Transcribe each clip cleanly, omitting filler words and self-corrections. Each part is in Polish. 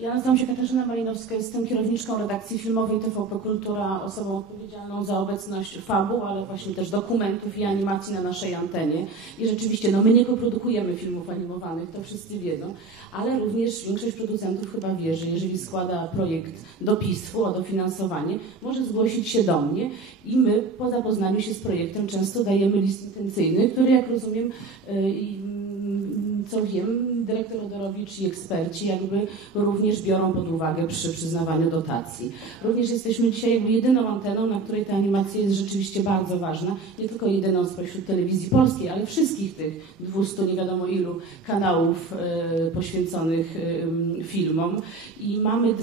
Ja nazywam się Katarzyna Malinowska, jestem kierowniczką redakcji filmowej TVP Kultura, osobą odpowiedzialną za obecność fabuł, ale właśnie też dokumentów i animacji na naszej antenie. I rzeczywiście, no my nie koprodukujemy filmów animowanych, to wszyscy wiedzą, ale również większość producentów chyba wie, że jeżeli składa projekt do PISF-u o dofinansowanie, może zgłosić się do mnie i my po zapoznaniu się z projektem często dajemy list intencyjny, który, jak rozumiem, co wiem, dyrektor Odorowicz i eksperci jakby również biorą pod uwagę przy przyznawaniu dotacji. Również jesteśmy dzisiaj jakby jedyną anteną, na której ta animacja jest rzeczywiście bardzo ważna. Nie tylko jedyną spośród telewizji polskiej, ale wszystkich tych 200 nie wiadomo ilu kanałów poświęconych filmom. I mamy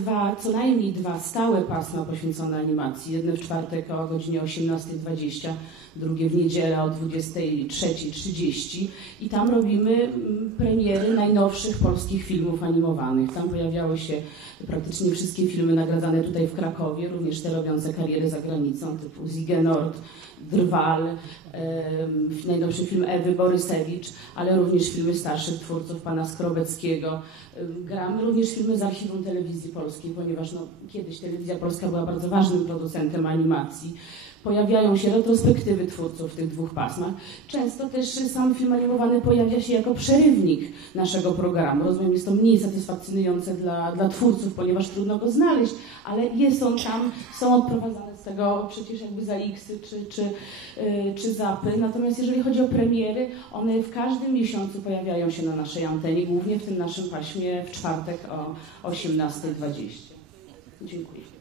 co najmniej dwa stałe pasma poświęcone animacji. Jedne w czwartek o godzinie 18:20, drugie w niedzielę o 23:30 i tam robimy premiery najnowszych polskich filmów animowanych. Tam pojawiały się praktycznie wszystkie filmy nagradzane tutaj w Krakowie, również te robiące kariery za granicą, typu Zige Nord, Drwal, najnowszy film Ewy Borysewicz, ale również filmy starszych twórców, pana Skrobeckiego. Gramy również filmy z archiwum telewizji polskiej, ponieważ kiedyś telewizja polska była bardzo ważnym producentem animacji. Pojawiają się retrospektywy twórców w tych dwóch pasmach. Często też sam film animowany pojawia się jako przerywnik naszego programu. Rozumiem, jest to mniej satysfakcjonujące dla twórców, ponieważ trudno go znaleźć, ale jest on tam, są odprowadzane z tego przecież jakby zaliksy czy zapy. Natomiast jeżeli chodzi o premiery, one w każdym miesiącu pojawiają się na naszej antenie, głównie w tym naszym paśmie w czwartek o 18:20. Dziękuję.